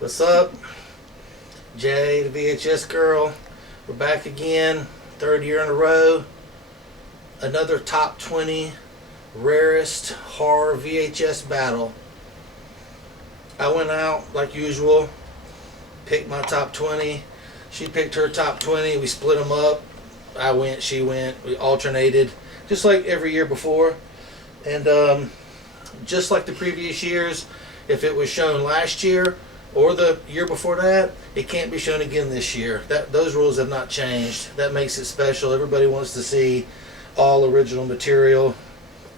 What's up? Jay, the VHS girl. We're back again. Third year in a row. Another top 20 rarest horror VHS battle. I went out like usual, picked my top 20. She picked her top 20. We split them up. I went, she went. We alternated, just like every year before. And just like the previous years, if it was shown last year or the year before that, it can't be shown again this year. Those rules have not changed. That makes it special. Everybody wants to see all original material.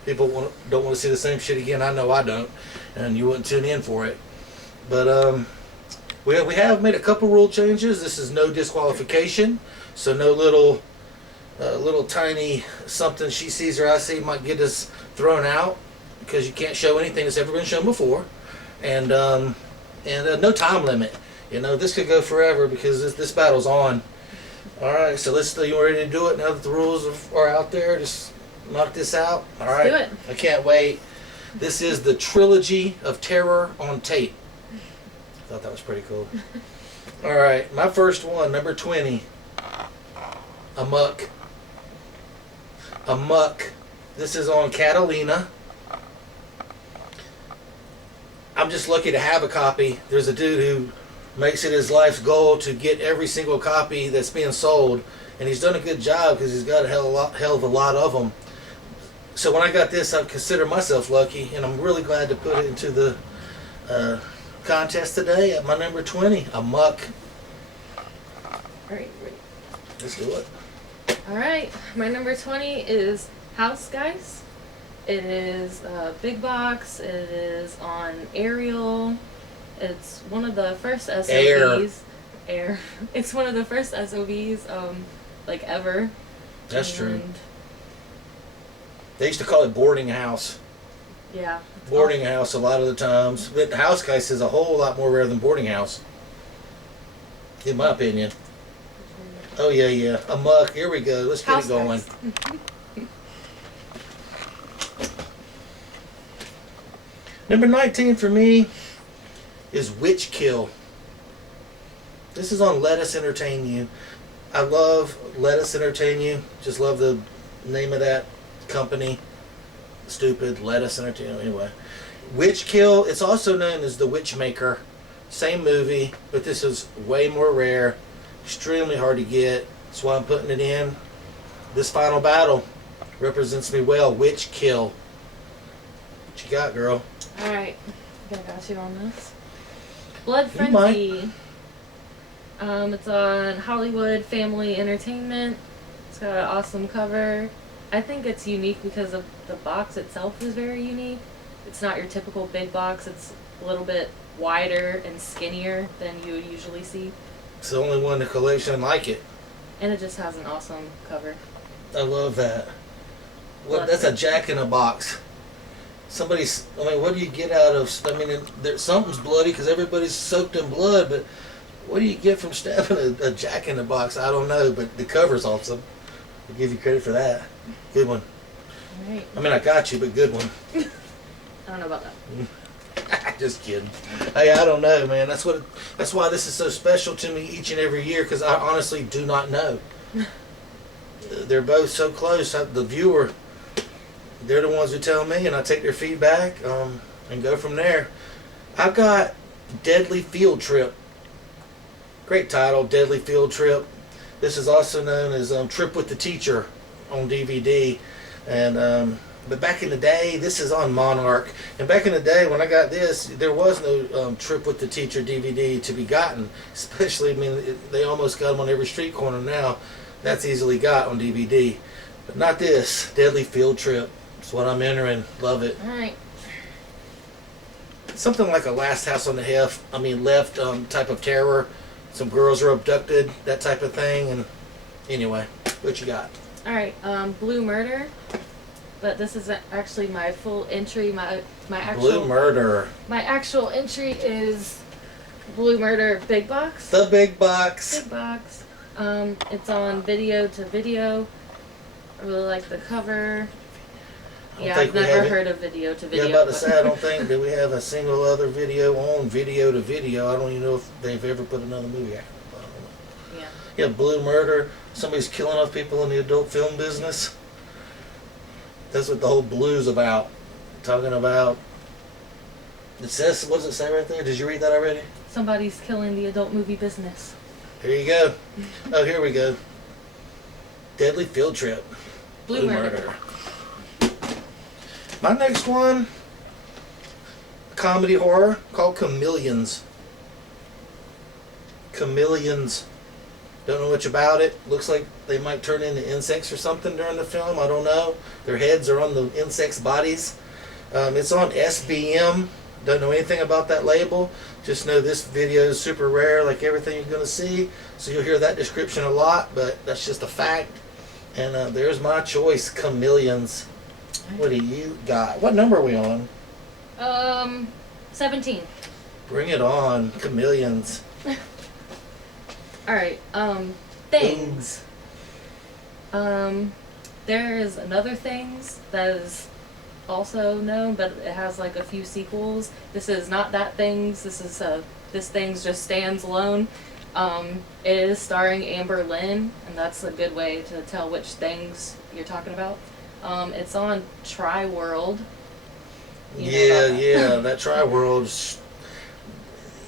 People don't want to see the same shit again. I know I don't, and you wouldn't tune in for it. But we have made a couple rule changes. This is no disqualification, so no little tiny something she sees or I see might get us thrown out, because you can't show anything that's ever been shown before, and no time limit. You know, this could go forever because this battle's on. All right, so you ready to do it now that the rules are out there? Just knock this out. All right, let's do it. I can't wait. This is the Trilogy of Terror on tape. I thought that was pretty cool. All right, my first one, number 20. Amok. This is on Catalina. I'm just lucky to have a copy. There's a dude who makes it his life's goal to get every single copy that's being sold, and he's done a good job because he's got a hell of a lot of them. So when I got this, I consider myself lucky, and I'm really glad to put it into the contest today at my number 20, Amok. Alright, ready. Let's do it. Alright, my number 20 is House Guys. It is a big box. It is on Ariel. It's one of the first SOVs. Air. It's one of the first SOVs, like ever. That's true. They used to call it boarding house. Yeah. Boarding house a lot of the times. But House Guys is a whole lot more rare than boarding house, in my opinion. Oh yeah. Amok. Here we go. Let's get it going. Number 19 for me is Witch Kill. This is on Let Us Entertain You. I love Let Us Entertain You. Just love the name of that company. Stupid. Let Us Entertain You. Anyway. Witch Kill. It's also known as The Witchmaker. Same movie, but this is way more rare. Extremely hard to get. That's why I'm putting it in. This final battle represents me well. Witch Kill. What you got, girl? Alright, I got you on this. Blood Frenzy. It's on Hollywood Family Entertainment. It's got an awesome cover. I think it's unique because of the box itself is very unique. It's not your typical big box. It's a little bit wider and skinnier than you would usually see. It's the only one in the collection like it. And it just has an awesome cover. I love that. What? That's a Jack in a Box. What do you get out of? Something's bloody because everybody's soaked in blood. But what do you get from stabbing a Jack in the Box? I don't know. But the cover's awesome. I give you credit for that. Good one. All right. I got you, but good one. I don't know about that. Just kidding. Hey, I don't know, man. That's why this is so special to me each and every year, because I honestly do not know. They're both so close. The viewer, they're the ones who tell me, and I take their feedback and go from there. I've got Deadly Field Trip. Great title, Deadly Field Trip. This is also known as Trip with the Teacher on DVD. And but back in the day, this is on Monarch. And back in the day when I got this, there was no Trip with the Teacher DVD to be gotten. Especially, they almost got them on every street corner now. That's easily got on DVD. But not this, Deadly Field Trip. That's what I'm entering. Love it. All right. Something like a Last House on the Left type of terror. Some girls are abducted, that type of thing. And anyway, what you got? All right. Blue Murder. But this is actually my full entry. My actual Blue Murder. My actual entry is Blue Murder Big Box. The Big Box. Big Box. It's on video to video. I really like the cover. Yeah, I've never heard of video to video. Yeah, about to say, I don't think that we have a single other video on video to video. I don't even know if they've ever put another movie out. I don't know. Yeah. Yeah, Blue Murder. Somebody's killing off people in the adult film business. That's what the whole Blue's about. Talking about. It says, what does it say right there? Did you read that already? Somebody's killing the adult movie business. Here you go. Oh, here we go. Deadly Field Trip. Blue Murder. My next one, a comedy horror called Chameleons. Chameleons. Don't know much about it. Looks like they might turn into insects or something during the film. I don't know. Their heads are on the insects' bodies. It's on SBM. Don't know anything about that label. Just know this video is super rare, like everything you're going to see. So you'll hear that description a lot, but that's just a fact. And there's my choice, Chameleons. What do you got? What number are we on? 17. Bring it on, Chameleons. Alright, Things. There is another Things that is also known, but it has like a few sequels. This is not that Things. This Things just stands alone. It is starring Amber Lynn, and that's a good way to tell which Things you're talking about. It's on Tri-World. Yeah, that Tri-World.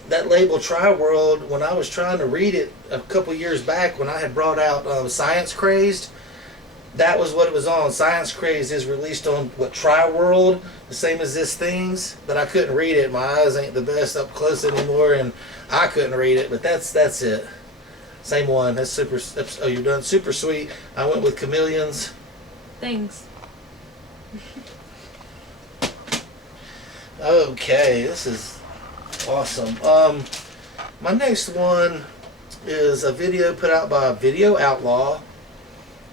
That label Tri-World, when I was trying to read it a couple years back, when I had brought out Science Crazed, that was what it was on. Science Crazed is released on Tri-World, the same as this Things, but I couldn't read it. My eyes ain't the best up close anymore, and I couldn't read it, but that's it. Same one. That's super. Oh, you're done. Super sweet. I went with Chameleons. Things. Okay, this is awesome. My next one is a video put out by Video Outlaw,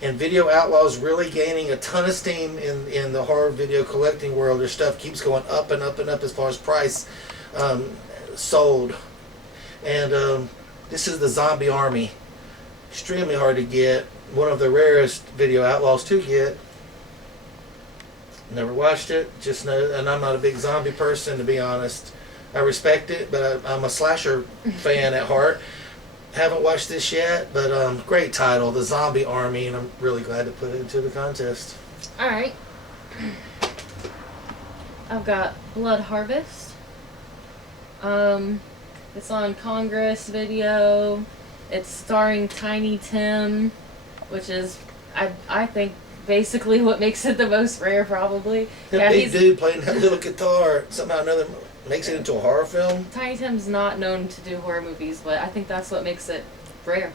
and Video Outlaw is really gaining a ton of steam in the horror video collecting world. Their stuff keeps going up and up and up as far as price sold. And this is the Zombie Army. Extremely hard to get. One of the rarest Video Outlaws to get. Never watched it. Just know, and I'm not a big zombie person, to be honest. I respect it, but I'm a slasher fan at heart. Haven't watched this yet, but great title, The Zombie Army, and I'm really glad to put it into the contest. Alright. I've got Blood Harvest. It's on Congress Video. It's starring Tiny Tim, which is, I think, basically what makes it the most rare, probably. That big dude playing that little guitar somehow or another makes it into a horror film. Tiny Tim's not known to do horror movies, but I think that's what makes it rare.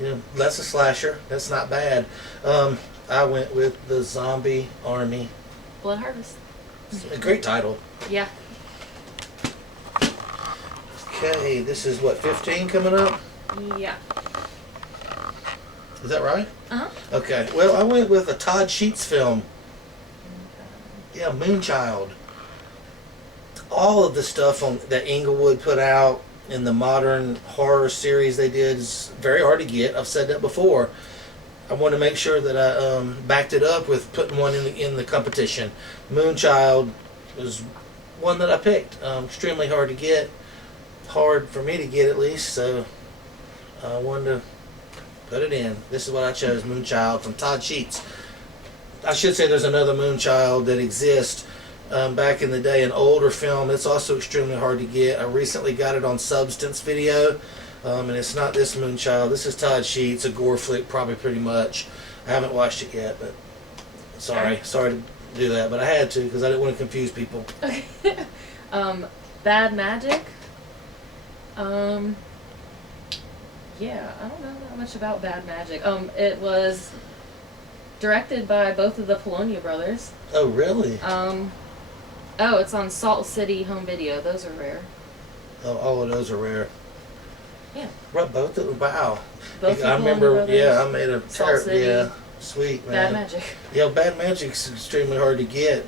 Yeah, that's a slasher. That's not bad. I went with The Zombie Army. Blood Harvest. It's a great title. Yeah. Okay, this is what, 15 coming up? Yeah. Is that right? Uh-huh. Okay, well, I went with a Todd Sheets film. Yeah, Moonchild. All of the stuff that Inglewood put out in the modern horror series they did is very hard to get. I've said that before. I want to make sure that I backed it up with putting one in the competition. Moonchild was one that I picked. Extremely hard to get. Hard for me to get, at least, so I wanted to put it in. This is what I chose, Moonchild from Todd Sheets. I should say there's another Moonchild that exists back in the day, an older film. It's also extremely hard to get. I recently got it on Substance Video, and it's not this Moonchild. This is Todd Sheets, a gore flick, probably pretty much. I haven't watched it yet, but sorry to do that, but I had to because I didn't want to confuse people. Okay. Bad Magic. Yeah, I don't know that much about Bad Magic. It was directed by both of the Polonia brothers. Oh, really? Oh, it's on Salt City Home Video. Those are rare. Oh, all of those are rare. Yeah. Right, both of them. Wow. Both I remember. brothers, Yeah, I made a Salt City. Yeah, sweet man. Bad Magic. Yeah, Bad Magic's extremely hard to get.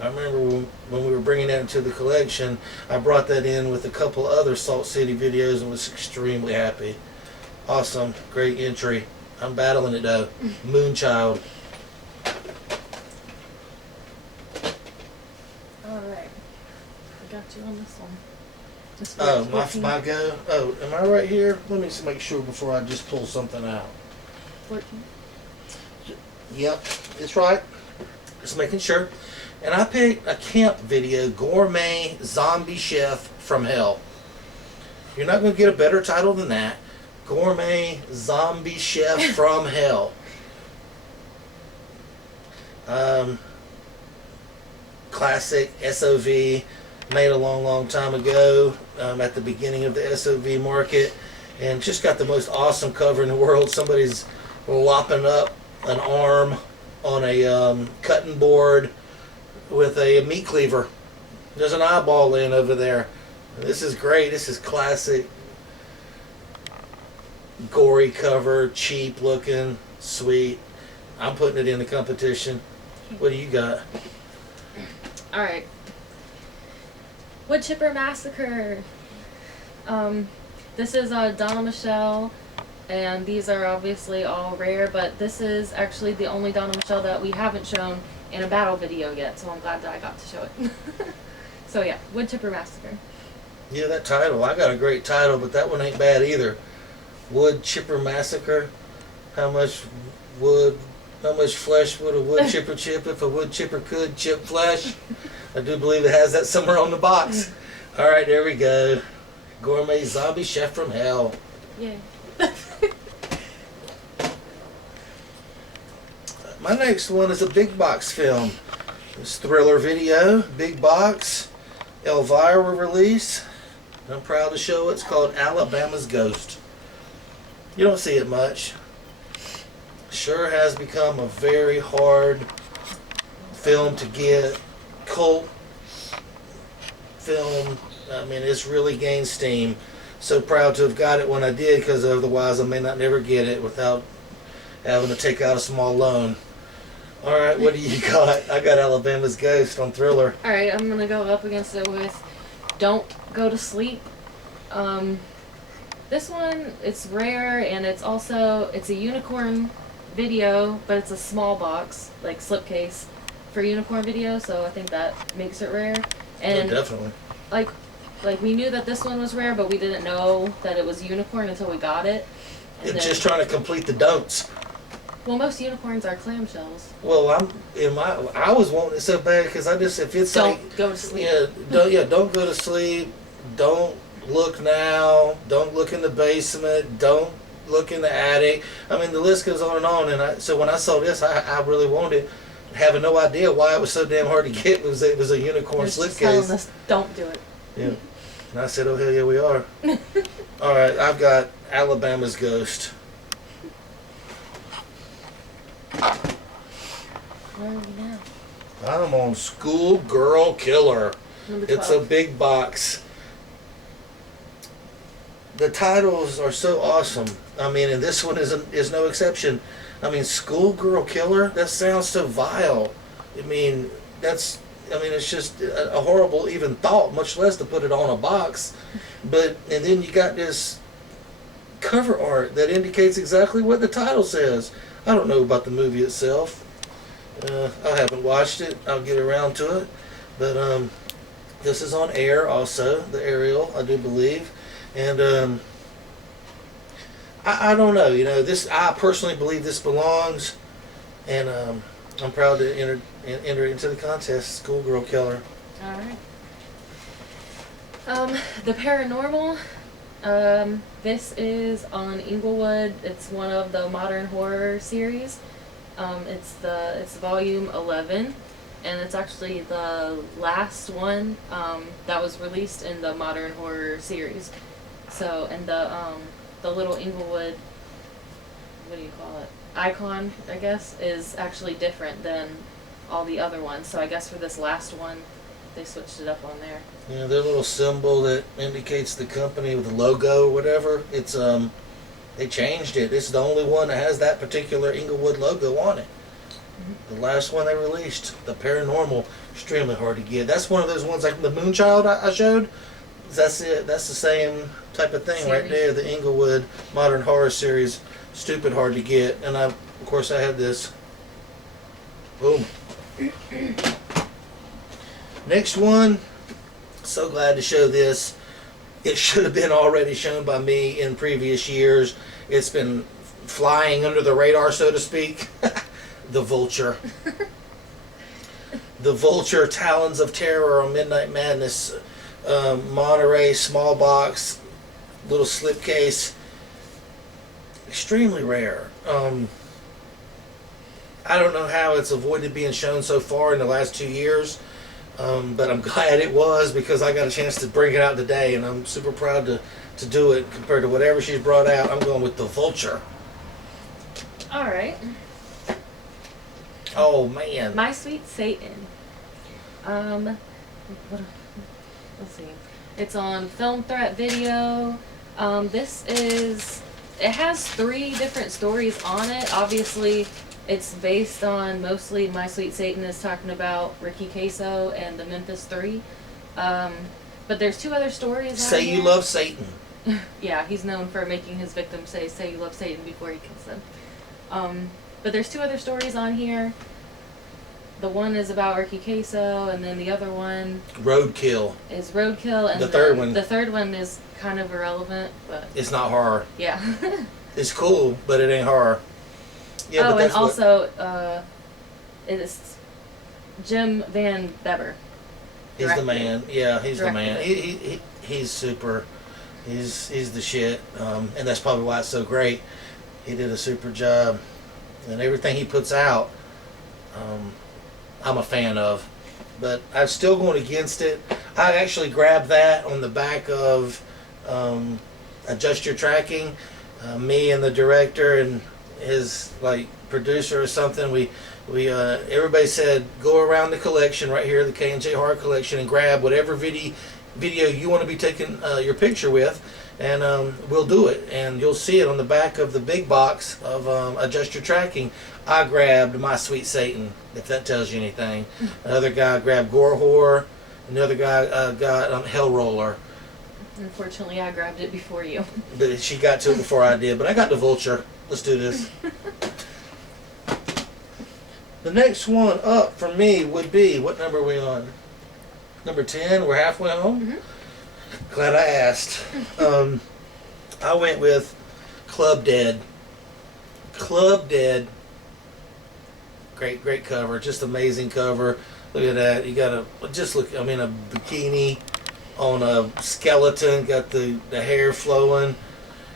I remember when we were bringing that into the collection, I brought that in with a couple other Salt City videos and was extremely happy. Awesome, great entry. I'm battling it though. Moonchild. you on this one? This Oh, one's my go. Oh, am I right here? Let me just make sure before I just pull something out. 14. Yep, it's right. Just making sure. And I picked a camp video, Gourmet Zombie Chef from Hell. You're not going to get a better title than that. Gourmet Zombie Chef from Hell. Classic SOV, made a long time ago, at the beginning of the SOV market, and just got the most awesome cover in the world. Somebody's lopping up an arm on a cutting board with a meat cleaver. There's an eyeball laying over there. This is great. This is classic, gory cover, cheap looking, sweet. I'm putting it in the competition. What do you got? Alright. Wood Chipper Massacre. This is Donna Michelle, and these are obviously all rare, but this is actually the only Donna Michelle that we haven't shown in a battle video yet, so I'm glad that I got to show it. So yeah, Wood Chipper Massacre. Yeah, that title. I got a great title, but that one ain't bad either. Wood Chipper Massacre. How much flesh would a wood chipper chip if a wood chipper could chip flesh? I do believe it has that somewhere on the box. All right, there we go. Gourmet Zombie Chef from Hell. Yay. My next one is a big box film. It's Thriller video, big box, Elvira release. I'm proud to show it. It's called Alabama's Ghost. You don't see it much. Sure has become a very hard film to get. Cult film. I mean, it's really gained steam. So proud to have got it when I did, because otherwise I may not never get it without having to take out a small loan. All right, what do you got? I got Alabama's Ghost on Thriller. All right, I'm gonna go up against it with Don't Go to Sleep. This one, it's rare, and it's a unicorn video, but it's a small box, like slipcase for unicorn video, so I think that makes it rare. And definitely. Like we knew that this one was rare, but we didn't know that it was unicorn until we got it. And It's just trying to complete the don'ts. Well, most unicorns are clamshells. Well, I was wanting it so bad because if it's Don't like, go to sleep. don't go to sleep. Don't look now. Don't look in the basement. Don't look in the attic. I mean, the list goes on and on. And so when I saw this, I really wanted it, having no idea why it was so damn hard to get. It was a unicorn slipcase. Telling us, don't do it. Yeah. And I said, oh hell yeah, we are. All right, I've got Alabama's Ghost. Where are we now? I'm on Schoolgirl Killer. Number 12. It's a big box. The titles are so awesome. I mean, and this one is no exception. I mean, Schoolgirl Killer, that sounds so vile. I mean, it's just a horrible even thought, much less to put it on a box. And then you got this cover art that indicates exactly what the title says. I don't know about the movie itself. I haven't watched it. I'll get around to it. But this is on air also, the aerial, I do believe. And I don't know. I personally believe this belongs. And I'm proud to enter into the contest, Schoolgirl Killer. All right. The Paranormal. This is on Inglewood. It's one of the modern horror series. It's volume 11, and it's actually the last one that was released in the modern horror series. So, and the little Inglewood, what do you call it? Icon, I guess, is actually different than all the other ones. So I guess for this last one, they switched it up on there. Yeah, their little symbol that indicates the company with the logo or whatever, it's they changed it. It's the only one that has that particular Inglewood logo on it. Mm-hmm. The last one they released, The Paranormal, extremely hard to get. That's one of those ones like the Moonchild I showed. That's it. That's the same type of thing right there. The Inglewood Modern Horror Series, stupid hard to get. And of course I had this. Boom. Next one So glad to show this. It should have been already shown by me in previous years. It's been flying under the radar, so to speak. The Vulture. The Vulture, Talons of Terror on Midnight Madness. Monterey, small box, little slipcase. Extremely rare. I don't know how it's avoided being shown so far in the last 2 years. But I'm glad it was, because I got a chance to bring it out today, and I'm super proud to do it. Compared to whatever she's brought out, I'm going with the Vulture. All right. Oh man. My Sweet Satan. Let's see. It's on Film Threat Video. It has 3 different stories on it. Obviously, it's based on mostly My Sweet Satan is talking about Ricky Queso and the Memphis 3. But there's 2 other stories. Say You Love Satan. Yeah, he's known for making his victims say you love Satan before he kills them. But there's 2 other stories on here. The one is about Ricky Queso, and then the other one Roadkill. is Roadkill, and The third one is kind of irrelevant, but It's not horror. yeah. It's cool, but it ain't horror. Yeah, oh, but and also, it's Jim Van Beber. he's the man. Yeah, he's the Directed man. it. He's super. He's the shit. And that's probably why it's so great. He did a super job, and everything he puts out, I'm a fan of. But I'm still going against it. I actually grabbed that on the back of Adjust Your Tracking. Me and the director and his producer or something. We everybody said go around the collection right here, the K&J Horror Collection, and grab whatever video you want to be taking your picture with, and we'll do it. And you'll see it on the back of the big box of Adjust Your Tracking. I grabbed My Sweet Satan, if that tells you anything. Another guy grabbed Gore Horror. Another guy got Hell Roller. Unfortunately, I grabbed it before you. But she got to it before I did. But I got the Vulture. Let's do this. The next one up for me would be, what number are we on? Number 10. We're halfway home. Mm-hmm. Glad I asked. I went with Club Dead. Club Dead. Great cover. Just amazing cover. Look at that. You got a bikini on a skeleton. Got the hair flowing.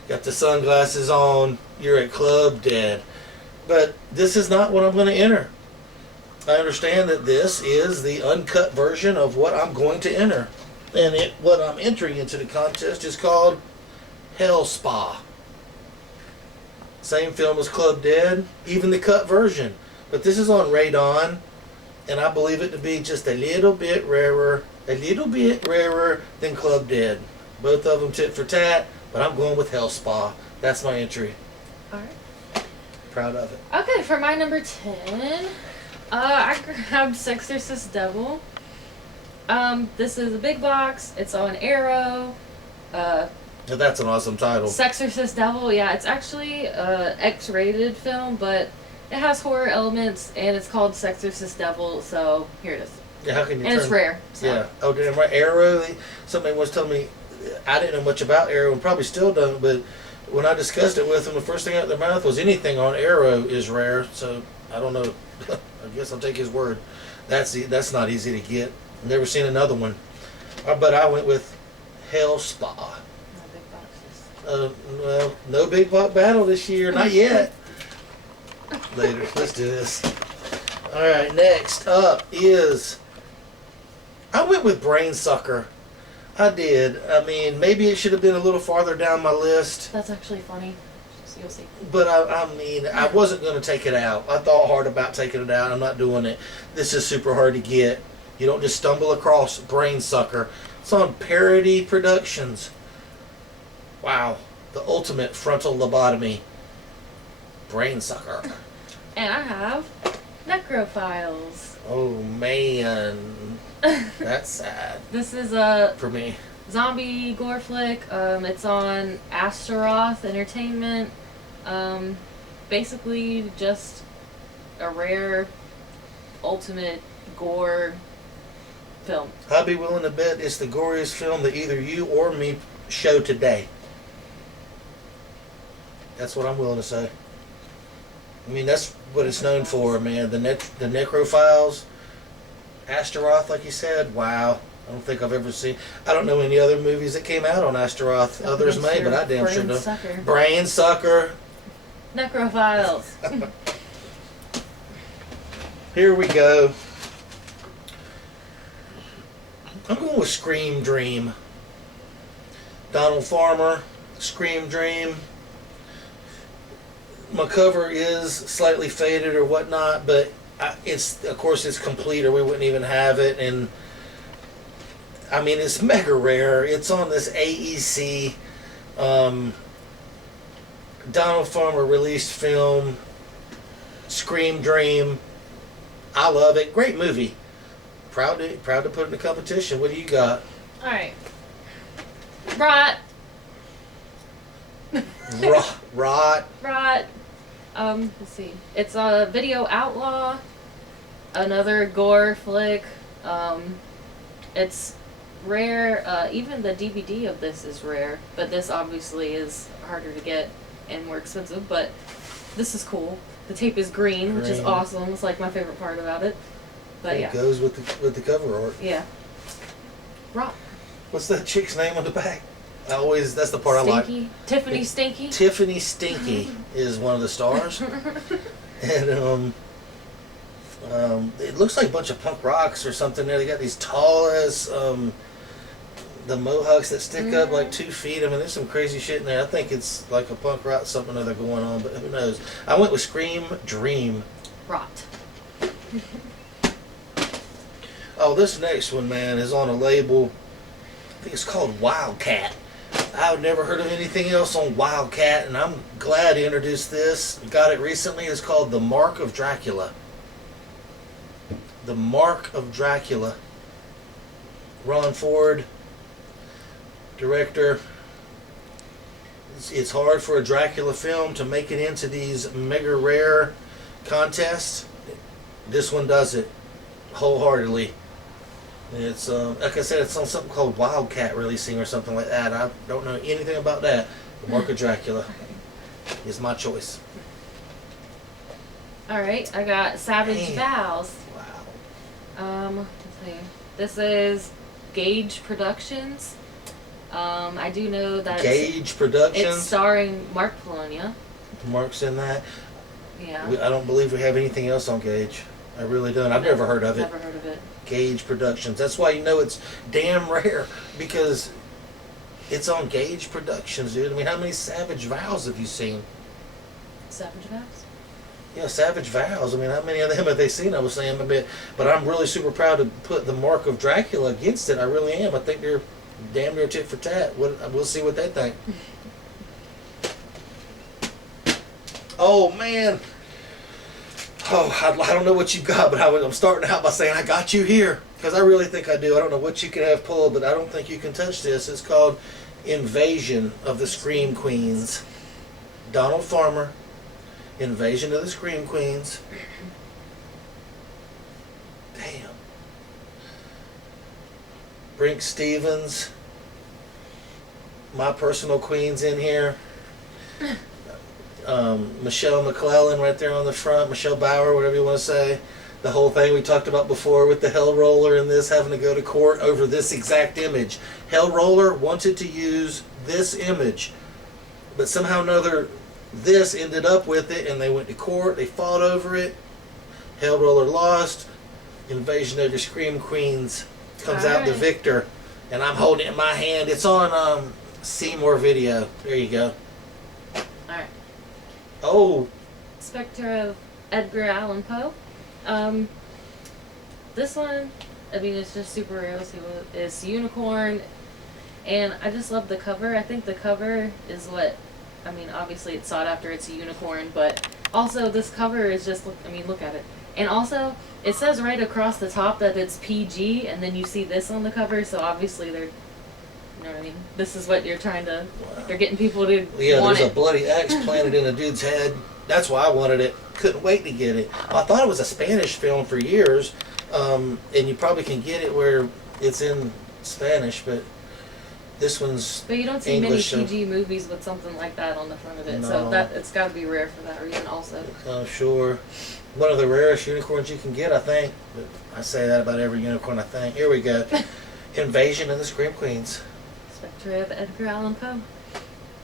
Got the sunglasses on. You're at Club Dead. But this is not what I'm going to enter. I understand that this is the uncut version of what I'm going to enter. And what I'm entering into the contest is called Hell Spa. Same film as Club Dead, even the cut version. But this is on Radon, and I believe it to be just a little bit rarer than Club Dead. Both of them tit for tat, but I'm going with Hell Spa. That's my entry. Alright. Proud of it. Okay, for my number 10, I grabbed Sexorcist Devil. This is a big box. It's on Arrow. Now that's an awesome title. Sexorcist Devil, yeah, it's actually a X-rated film, but it has horror elements, and it's called Sexorcist Devil, so here it is. Yeah, how can you and it's rare. So. Yeah. Oh, damn right. Arrow, somebody was telling me, I didn't know much about Arrow, and probably still don't, but when I discussed it with them, the first thing out of their mouth was anything on Arrow is rare, so I don't know. I guess I'll take his word. That's not easy to get. Never seen another one. But I went with Hell Spa. No big boxes. Well, no big buck battle this year. Not yet. Later. Let's do this. Alright, next up is... I went with Brain Sucker. I did. I mean, maybe it should have been a little farther down my list. That's actually funny. So you'll see. But I wasn't going to take it out. I thought hard about taking it out. I'm not doing it. This is super hard to get. You don't just stumble across Brain Sucker. It's on Parody Productions. Wow. The ultimate frontal lobotomy. Brain Sucker. And I have Necrophiles. Oh, man. That's sad. This is a for me. Zombie gore flick. It's on Astaroth Entertainment. Basically just a rare ultimate gore film. I'd be willing to bet it's the goriest film that either you or me show today. That's what I'm willing to say. I mean, that's what it's known for, man. The Necrophiles, Astaroth, like you said. Wow. I don't think I've ever seen. I don't know any other movies that came out on Astaroth. Others may, but I damn sure don't. Brain Sucker. Necrophiles. Here we go. I'm going with Scream Dream. Donald Farmer, Scream Dream. My cover is slightly faded or whatnot, but it's, of course, it's complete or we wouldn't even have it. And I mean, it's mega rare. It's on this AEC Donald Farmer released film, Scream Dream. I love it. Great movie. Proud to put it in the competition. What do you got? All right. Rot. Rot. Let's see. It's a Video Outlaw. Another gore flick. It's rare. Even the DVD of this is rare, but this obviously is harder to get and more expensive. But this is cool. The tape is green, which is awesome. It's like my favorite part about it. But yeah, it goes with the cover art. Yeah. Rot. What's that chick's name on the back? That's the part Stinky. I like. Tiffany Stinky. Tiffany Stinky is one of the stars, and it looks like a bunch of punk rocks or something. There, they got these tall as the mohawks that stick up like 2 feet. I mean, there's some crazy shit in there. I think it's like a punk rock something or other going on, but who knows? I went with Scream Dream. Rot. Oh, this next one, man, is on a label. I think it's called Wildcat. I've never heard of anything else on Wildcat, and I'm glad to introduce this. Got it recently. It's called The Mark of Dracula. The Mark of Dracula. Ron Ford, director. It's hard for a Dracula film to make it into these mega rare contests. This one does it wholeheartedly. It's like I said, it's on something called Wildcat releasing or something like that. I don't know anything about that. The Mark of Dracula is my choice. All right, I got Savage Vows. Wow. Let's see. This is Gage Productions. I do know that Gage Productions. It's starring Mark Polonia. Mark's in that. Yeah. I don't believe we have anything else on Gage. I really don't. I've never heard of it. Never heard of it. Gage Productions. That's why you know it's damn rare, because it's on Gage Productions, dude. I mean, how many Savage Vows have you seen? Savage Vows? Yeah, Savage Vows. I mean, how many of them have they seen? I was saying a bit, but I'm really super proud to put the Mark of Dracula against it. I really am. I think they're damn near tit for tat. We'll see what they think. Oh man. Oh, I don't know what you've got, but I'm starting out by saying I got you here, because I really think I do. I don't know what you can have pulled, but I don't think you can touch this. It's called Invasion of the Scream Queens. Donald Farmer, Invasion of the Scream Queens. Damn. Brink Stevens, my personal queens in here. Michelle McClellan right there on the front, Michelle Bauer, whatever you want to say. The whole thing we talked about before with the Hell Roller and this, having to go to court over this exact image. Hell Roller wanted to use this image, but somehow or another this ended up with it, and they went to court, they fought over it. Hell Roller lost. Invasion of the Scream Queens comes out the victor, and I'm holding it in my hand. It's on Seymour Video. There you go. Alright. Oh. Spectre of Edgar Allan Poe. This one, I mean, it's just super real. It's unicorn, and I just love the cover. I think the cover is what, I mean, obviously it's sought after. It's a unicorn, but also this cover is just, I mean, look at it. And also, it says right across the top that it's PG, and then you see this on the cover, so obviously they're, you know what I mean? This is what you're trying to, they're getting people to want there's a bloody axe planted in a dude's head. That's why I wanted it. Couldn't wait to get it. I thought it was a Spanish film for years, And you probably can get it where it's in Spanish, but this one's But you don't see English, many PG movies with something like that on the front of it, No. so that it's got to be rare for that reason also. Sure. One of the rarest unicorns you can get, I think. But I say that about every unicorn, I think. Here we go. Invasion of the Scream Queens. Spectre of Edgar Allan Poe.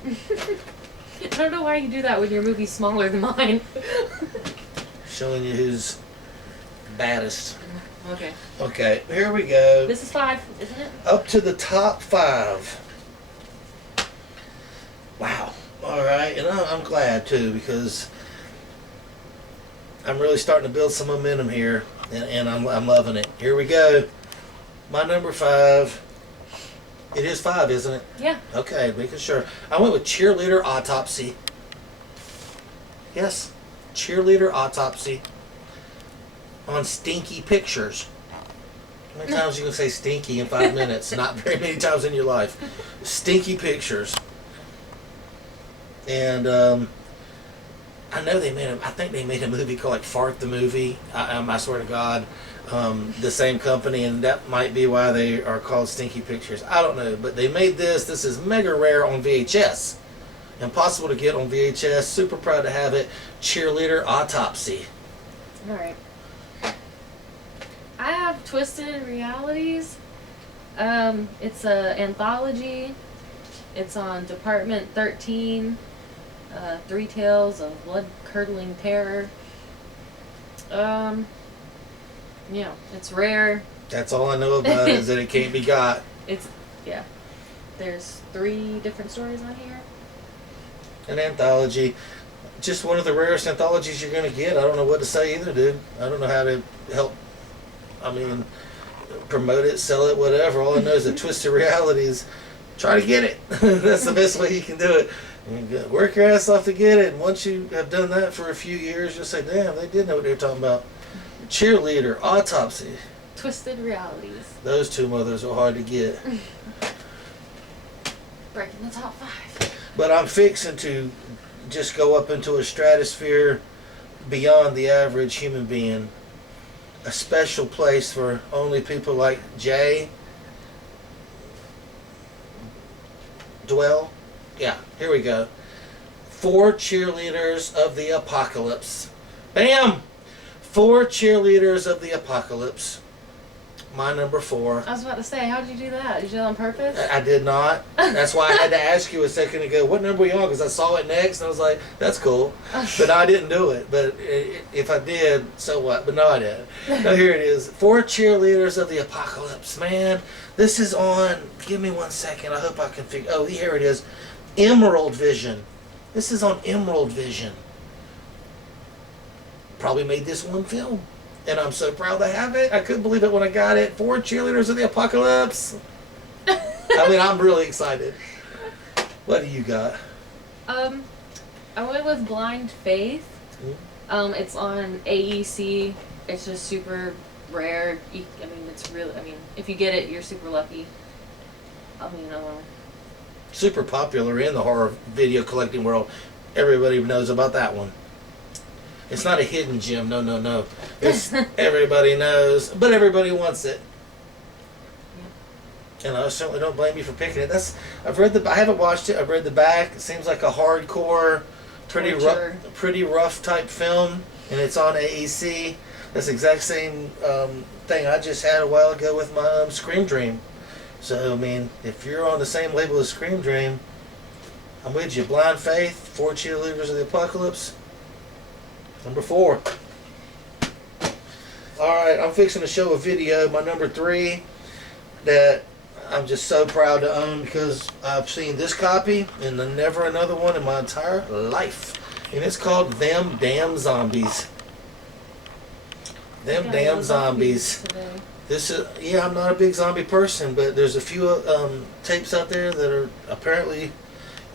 I don't know why you do that when your movie's smaller than mine. Showing you who's baddest. Okay. Okay, here we go. This is 5, isn't it? Up to the top 5. Wow. All right, and I'm glad too, because I'm really starting to build some momentum here, and I'm loving it. Here we go. My number 5. It is 5, isn't it? Yeah. Okay, making sure. I went with Cheerleader Autopsy. Yes, Cheerleader Autopsy on Stinky Pictures. How many times are you going to say stinky in 5 minutes? Not very many times in your life. Stinky Pictures. And I know they made I think they made a movie called like Fart the Movie. I swear to God. The same company, and that might be why they are called Stinky Pictures. I don't know, but they made this. This is mega rare on VHS. Impossible to get on VHS. Super proud to have it. Cheerleader Autopsy. Alright. I have Twisted Realities. It's a anthology. It's on Department 13. 3 Tales of Blood-Curdling Terror. Yeah, it's rare. That's all I know about it, is that it can't be got. Yeah. There's 3 different stories on here. An anthology. Just one of the rarest anthologies you're going to get. I don't know what to say either, dude. I don't know how to help, promote it, sell it, whatever. All I know is that Twisted Realities, try to get it. That's the best way you can do it. You work your ass off to get it, and once you have done that for a few years, you'll say, damn, they did know what they were talking about. Cheerleader, Autopsy. Twisted Realities. Those 2 mothers are hard to get. Breaking the top 5. But I'm fixing to just go up into a stratosphere beyond the average human being. A special place for only people like Jay dwell. Yeah, here we go. 4 cheerleaders of the apocalypse. Bam! 4 cheerleaders of the apocalypse. My number 4. I was about to say, how did you do that? Did you do that on purpose? I did not. That's why I had to ask you a second ago, what number were you on? Because I saw it next, and I was like, that's cool. But I didn't do it. But if I did, so what? But no, I didn't. No, here it is. 4 cheerleaders of the apocalypse. Man, this is on, give me 1 second. I hope I can figure, oh, here it is. Emerald Vision. This is on Emerald Vision. Probably made this one film. And I'm so proud to have it. I couldn't believe it when I got it. 4 cheerleaders of the apocalypse. I'm really excited. What do you got? I went with Blind Faith. It's on AEC. It's just super rare. It's really, if you get it, you're super lucky. Super popular in the horror video collecting world. Everybody knows about that one. It's not a hidden gem. No. It's everybody knows, but everybody wants it. And I certainly don't blame you for picking it. I haven't watched it. I've read the back. It seems like a hardcore, pretty rough type film, and it's on AEC. That's the exact same thing I just had a while ago with my Scream Dream. So if you're on the same label as Scream Dream, I'm with you. Blind Faith, 4 cheerleaders of the apocalypse. Number 4. Alright, I'm fixing to show a video, my number 3, that I'm just so proud to own because I've seen this copy and never another one in my entire life. And it's called Them Damn Zombies. Them Damn Zombies. I'm not a big zombie person, but there's a few tapes out there that are apparently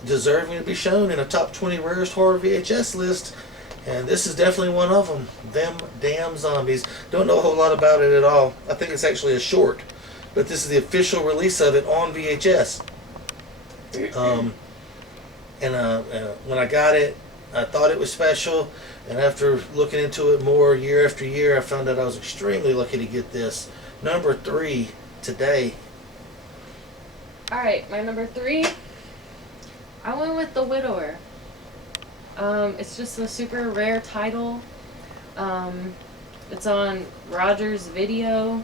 deserving to be shown in a top 20 rarest horror VHS list. And this is definitely one of them. Them Damn Zombies. Don't know a whole lot about it at all. I think it's actually a short. But this is the official release of it on VHS. When I got it, I thought it was special, and after looking into it more year after year, I found out I was extremely lucky to get this. Number 3 today. Alright, my number 3, I went with The Widower. It's just a super rare title. It's on Rogers Video.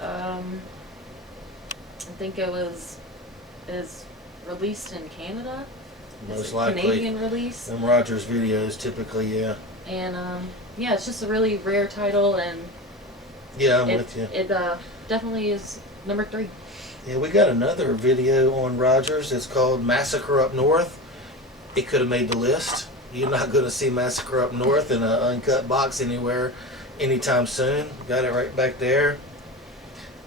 I think is released in Canada. Most likely. Canadian release. Them Rogers videos typically, yeah. And yeah, it's just a really rare title, and yeah, I'm with you. It definitely is number 3. Yeah, we got another video on Rogers. It's called Massacre Up North. It could have made the list. You're not going to see Massacre Up North in an uncut box anywhere anytime soon. Got it right back there.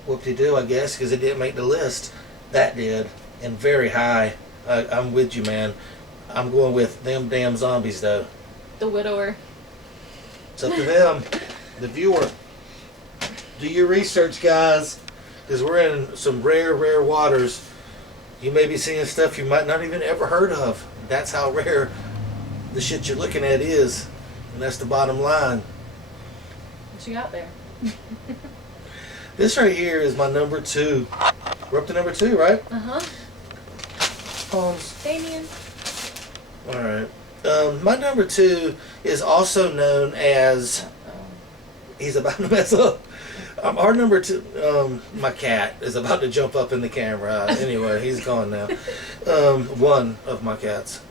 Whoop-de-doo, I guess, because it didn't make the list. That did, and very high. I'm with you, man. I'm going with them damn zombies, though. The Widower. It's up to them, the viewer. Do your research, guys, because we're in some rare waters. You may be seeing stuff you might not even ever heard of. That's how rare the shit you're looking at is, and that's the bottom line. What you got there? This right here is my number 2. We're up to number 2, right? Uh-huh. Palms. Damien. Alright. My number 2 is also known as... He's about to mess up. Our number 2... my cat is about to jump up in the camera. Anyway, he's gone now. One of my cats.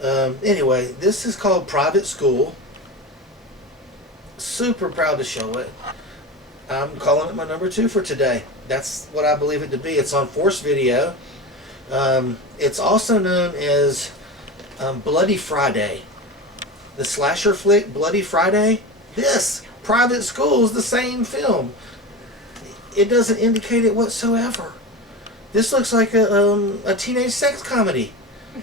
Anyway, this is called Private School. Super proud to show it. I'm calling it my number 2 for today. That's what I believe it to be. It's on Force Video. It's also known as Bloody Friday. The slasher flick Bloody Friday. This, Private School, is the same film. It doesn't indicate it whatsoever. This looks like a teenage sex comedy.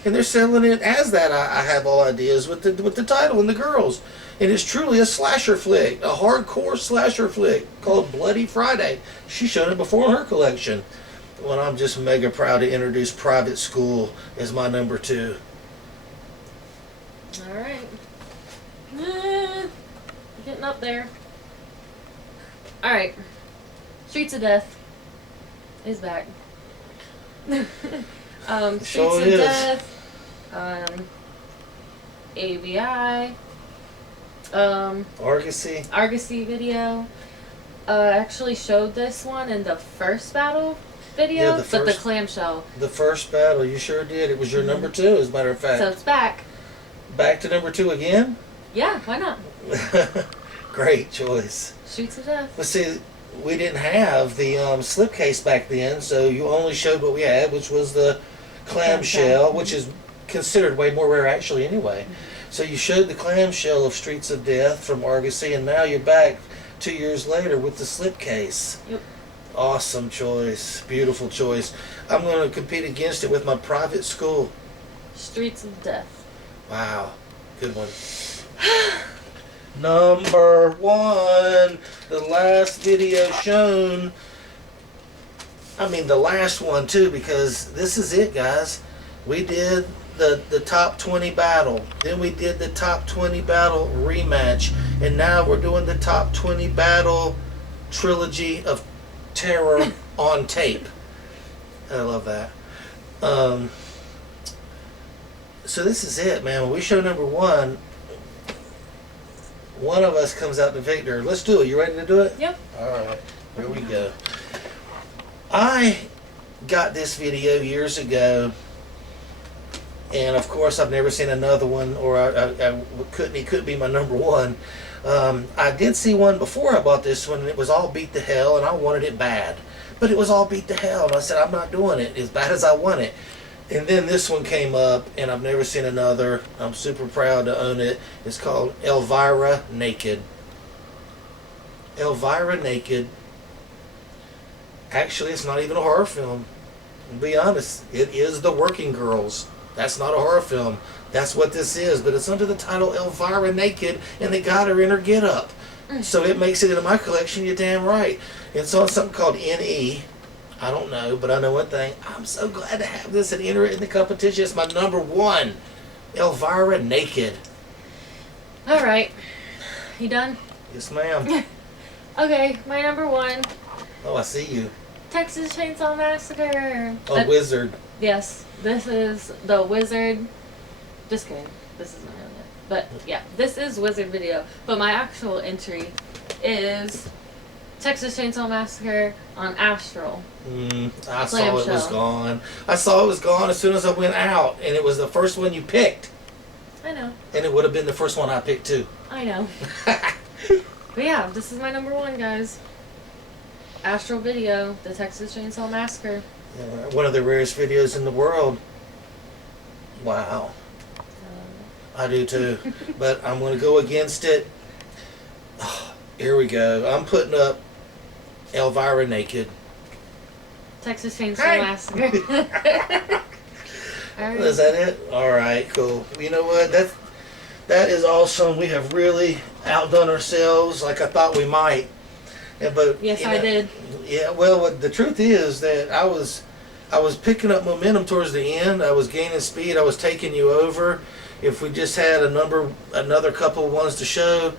And they're selling it as that. I have all ideas with the title and the girls. And it's truly a slasher flick, a hardcore slasher flick called Bloody Friday. She's shown it before in her collection. Well, I'm just mega proud to introduce Private School as my number 2. Alright. Getting up there. Alright. Streets of Death is back. Streets Sure of is. Death. ABI. Argosy video. Actually showed this one in the first battle video, but the clamshell. The first battle, you sure did. It was your number 2, as a matter of fact. So it's back. Back to number 2 again? Yeah, why not? Great choice. Streets of Death. Let's see, we didn't have the slipcase back then, so you only showed what we had, which was the clamshell, which is considered way more rare actually anyway. So you showed the clamshell of Streets of Death from Argosy, and now you're back 2 years later with the slipcase. Yep. Awesome choice. Beautiful choice. I'm going to compete against it with my Private School. Streets of Death. Wow. Good one. Number 1. The last video shown. I mean, the last one, too, because this is it, guys. We did the top 20 battle. Then we did the top 20 battle rematch. And now we're doing the top 20 battle trilogy of terror on tape. I love that. So this is it, man. When we show number 1, one of us comes out the victor. Let's do it. You ready to do it? Yep. Alright. Here we go. I got this video years ago, and of course I've never seen another one, or I couldn't. It couldn't be my number 1. I did see one before I bought this one, and it was all beat to hell, and I wanted it bad. But it was all beat to hell, and I said, I'm not doing it as bad as I want it. And then this one came up, and I've never seen another. I'm super proud to own it. It's called Elvira Naked. Elvira Naked. Actually, it's not even a horror film. To be honest, it is The Working Girls. That's not a horror film. That's what this is. But it's under the title Elvira Naked, and they got her in her get-up. So it makes it into my collection, you're damn right. It's on something called NE. I don't know, but I know one thing. I'm so glad to have this and enter it in the competition. It's my number 1. Elvira naked. All right. You done? Yes, ma'am. Okay, my number 1. Oh, I see you. Texas Chainsaw Massacre. Oh, Wizard. Yes, this is the Wizard. Just kidding. This is not really it. But yeah, this is Wizard video. But my actual entry is Texas Chainsaw Massacre on Astral. I saw it was gone. I saw it was gone as soon as I went out, and it was the first one you picked. I know. And it would have been the first one I picked too. I know. But yeah, this is my number 1, guys. Astral Video, the Texas Chainsaw Massacre. One of the rarest videos in the world. Wow. I do too. But I'm going to go against it. Oh, here we go. I'm putting up Elvira naked. Texas Chainsaw Massacre. Right. Is that it? All right, cool. You know what? That is awesome. We have really outdone ourselves like I thought we might. Yeah, but yes, I did. Yeah, well, the truth is that I was picking up momentum towards the end. I was gaining speed. I was taking you over. If we just had another couple of ones to show,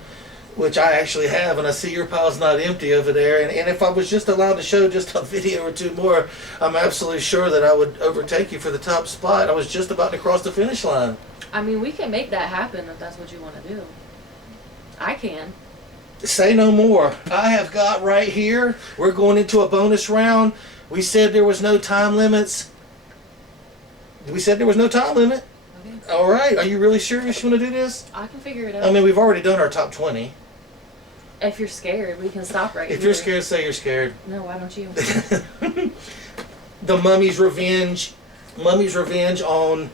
which I actually have, and I see your pile's not empty over there, and if I was just allowed to show just a video or 2 more, I'm absolutely sure that I would overtake you for the top spot. I was just about to cross the finish line. I mean, we can make that happen if that's what you want to do. I can. Say no more. I have got right here, we're going into a bonus round. We said there was no time limits. We said there was no time limit. Okay. All right. Are you really sure you want to do this? I can figure it out. I mean, we've already done our top 20. If you're scared, we can stop right If here. you're scared, say you're scared. No, why don't you? The Mummy's Revenge. Mummy's Revenge on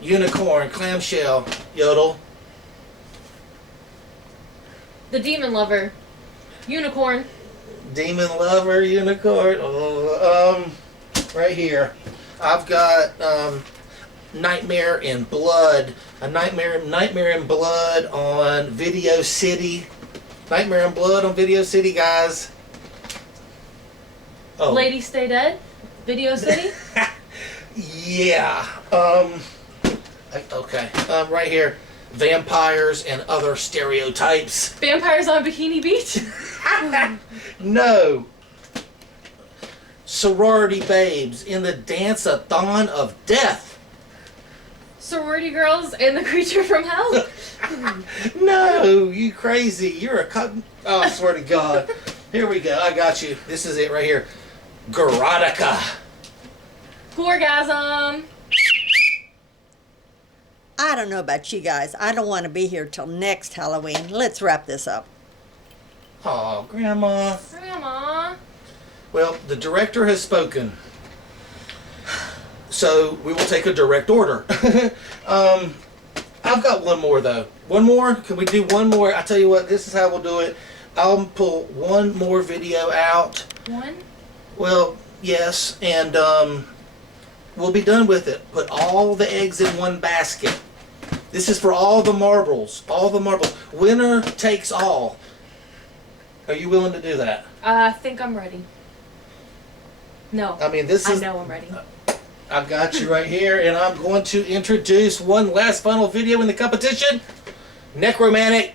Unicorn, Clamshell, Yodel. The Demon Lover. Unicorn. Demon Lover, Unicorn. Right here. I've got Nightmare in Blood. A Nightmare in Blood on Video City. Nightmare in Blood on Video City, guys. Oh. Lady Stay Dead. Video City. Yeah. Okay. Right here. Vampires and Other Stereotypes. Vampires on Bikini Beach. No. Sorority Babes in the Dance-a-thon of Death. Sorority Girls and the Creature from Hell. No, you crazy. You're a oh, I swear to God. Here we go. I got you. This is it right here. Garotica. Gorgasm. I don't know about you guys. I don't want to be here till next Halloween. Let's wrap this up. Oh, Grandma. Grandma. Well, the director has spoken. So we will take a direct order. I've got one more though. One more? Can we do one more? I tell you what, this is how we'll do it. I'll pull one more video out. One? Well, yes, and we'll be done with it. Put all the eggs in one basket. This is for all the marbles. All the marbles. Winner takes all. Are you willing to do that? I think I'm ready. No. I mean, this is... I know I'm ready. I've got you right here, and I'm going to introduce one last final video in the competition. Necromantic.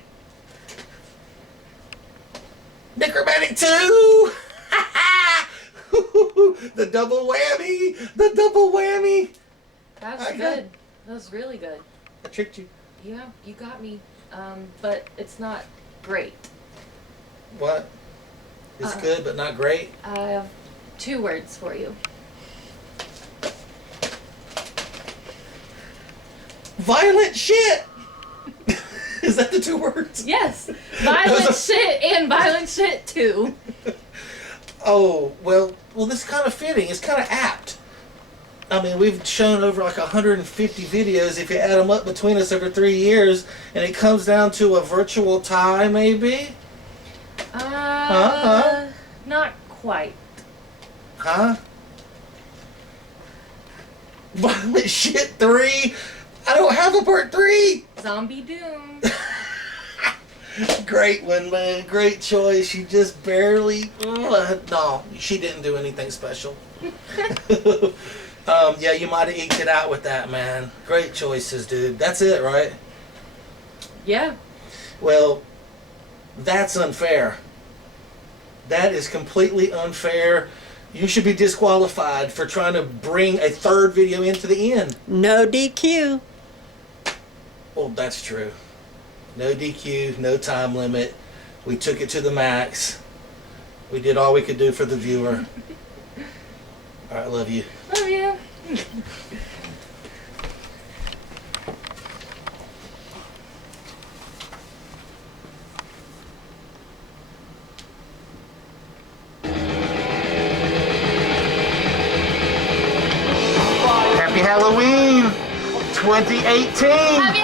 Necromantic 2! The double whammy! The double whammy! That's good. That was really good. I tricked you. Yeah, you got me. But it's not great. What? It's good, but not great? I have 2 words for you. Violent shit! Is that the 2 words? Yes! Violent shit and violent shit too. Oh, well, this is kind of fitting. It's kind of apt. I mean, we've shown over like 150 videos if you add them up between us over 3 years, and it comes down to a virtual tie, maybe? Not quite. Huh? Violent shit 3? I don't have a part 3! Zombie Doom. Great one, man. Great choice. She just barely... no, she didn't do anything special. Yeah, you might have eked it out with that, man. Great choices, dude. That's it, right? Yeah. Well, that's unfair. That is completely unfair. You should be disqualified for trying to bring a third video into the end. No DQ. Well, that's true. No DQ, no time limit. We took it to the max. We did all we could do for the viewer. All right, love you. Love you. Happy Halloween 2018. Happy